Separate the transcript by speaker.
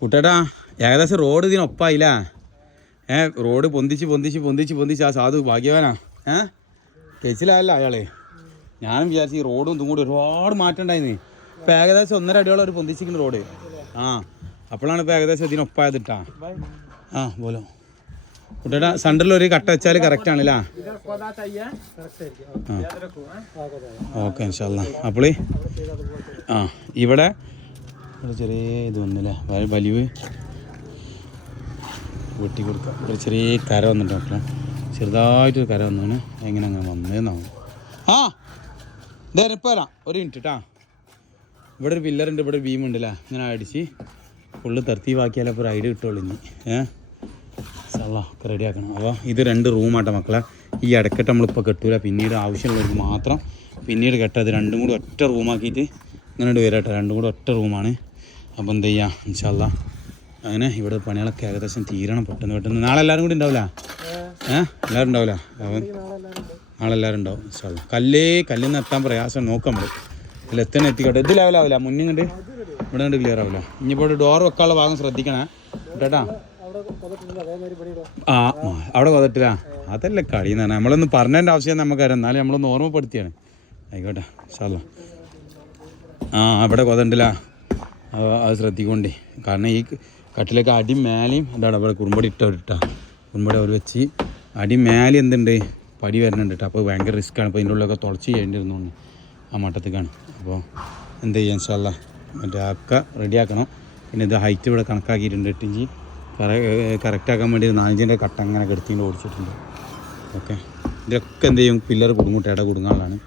Speaker 1: കുട്ടേട്ടാ ഏകദേശം റോഡ് ഇതിനൊപ്പായില്ല? ഏ റോഡ് പൊന്തിച്ച് പൊന്തിച്ച് പൊന്തിച്ച് പൊന്തിച്ച് ആ സാധു ഭാഗ്യവാനാ. ഏ? കെച്ചിലാവല്ല അയാളെ. ഞാനും വിചാരിച്ചു ഈ റോഡും ഇതും കൂടി ഒരുപാട് മാറ്റം ഉണ്ടായിരുന്നു ഇപ്പം ഏകദേശം ഒന്നര അടിയോളം ഒരു പൊന്തിച്ചിരിക്കുന്ന റോഡ്. ആ അപ്പോഴാണ് ഇപ്പോൾ ഏകദേശം ഇതിനൊപ്പായത് ഇട്ടാ ആ ബോലോ. കുട്ടേട്ടാ സണ്ടറിൽ ഒരു കട്ട വെച്ചാൽ കറക്റ്റ് ആണല്ലേ ഓക്കെ ഇൻഷാല്ല അപ്പോൾ ആ ഇവിടെ ഇവിടെ ചെറിയ ഇത് വന്നില്ലേ? വലിവ്. വെട്ടി കൊടുക്കുക ഇവിടെ ചെറിയ കര വന്നിട്ട് മക്കളെ. ചെറുതായിട്ടൊരു കര വന്നാണ് എങ്ങനെ അങ്ങനെ വന്നേന്നാവും. ആ ഇതേ ഇപ്പോൾ വരാം. ഒരു മിനിറ്റ് കേട്ടാ ഇവിടെ ഒരു പില്ലറുണ്ട് ഇവിടെ ബീം ഉണ്ടല്ലേ? ഇങ്ങനെ അടിച്ച് ഫുള്ള് തർത്തീവാക്കിയാലേ ഇപ്പോൾ ഒരു ഐഡിയ കിട്ടുള്ളൂ ഇനി. ഏ? സള്ള ഒക്കെ റെഡിയാക്കണം അപ്പോൾ ഇത് രണ്ട് റൂമാട്ടെ മക്കളെ. ഈ ഇടക്കെട്ട് നമ്മളിപ്പോൾ കെട്ടൂല. പിന്നീട് ആവശ്യമുള്ളവർക്ക് മാത്രം പിന്നീട് കെട്ടത് രണ്ടും കൂടി ഒറ്റ റൂമാക്കിയിട്ട് ഇങ്ങനെ വരാട്ടെ. രണ്ടും കൂടി ഒറ്റ റൂമാണ് അപ്പോൾ എന്ത് ചെയ്യാം? ഇൻഷാല്ല അങ്ങനെ ഇവിടെ പണികളൊക്കെ ഏകദേശം തീരണം പെട്ടെന്ന് പെട്ടെന്ന്. നാളെ എല്ലാവരും കൂടി ഉണ്ടാവില്ല ഏ? എല്ലാവരും ഉണ്ടാവില്ല അവൻ നാളെ എല്ലാവരും ഉണ്ടാവും ഇൻഷാല്ല കല്ലേ കല്ലിൽ നിന്ന് എത്താൻ പ്രയാസം നോക്കാം നമ്മൾ ഇതിൽ എത്തണ എത്തിക്കോട്ടെ. ഇത് ലെവലാവില്ല മുന്നേ കണ്ട് ഇവിടെ കണ്ട് ക്ലിയർ ആവില്ല. ഇനിയിപ്പോൾ ഡോർ വെക്കാനുള്ള ഭാഗം ശ്രദ്ധിക്കണേ. കേട്ടാ? ആ അവിടെ കൊതട്ടില്ല അതല്ല കളി എന്ന് നമ്മളൊന്ന് പറഞ്ഞതിന്റെ ആവശ്യം നമുക്കറിയാം എന്നാലും നമ്മളൊന്ന് ഓർമ്മപ്പെടുത്തിയാണ്. ആയിക്കോട്ടെ ആ അവിടെ കൊതണ്ടില്ല അത് ശ്രദ്ധിക്കൊണ്ടേ. കാരണം ഈ കട്ടിലേക്ക് അടി മേലെയും എന്താണ് അവിടെ കുറുമ്പടി ഇട്ട കുറുമ്പടി അവർ വെച്ച് അടി മേലെ എന്തുണ്ട്? പടി വരണുണ്ട് കേട്ടോ അപ്പോൾ ഭയങ്കര റിസ്ക്കാണ് അപ്പോൾ ഇതിന്റെ ഉള്ളിലൊക്കെ തുളച്ച് ചെയ്യേണ്ടിരുന്നു ആ മട്ടത്തേക്കാണ്. അപ്പോൾ എന്ത് ചെയ്യാം ഇൻഷാല്ല മറ്റേ അക്ക റെഡിയാക്കണം പിന്നെ ഇത് ഹൈറ്റ് ഇവിടെ കണക്കാക്കിയിട്ടുണ്ട് ഇട്ടിഞ്ചി കറക്റ്റ് ആക്കാൻ വേണ്ടി നാലഞ്ചിന്റെ കട്ട അങ്ങനെ കെടുത്തിന്റെ ഓടിച്ചിട്ടുണ്ട്. ഓക്കെ. ഇതൊക്കെ എന്ത് ചെയ്യും? പില്ലർ കുടുങ്ങും കുടുങ്ങാനുള്ളതാണ്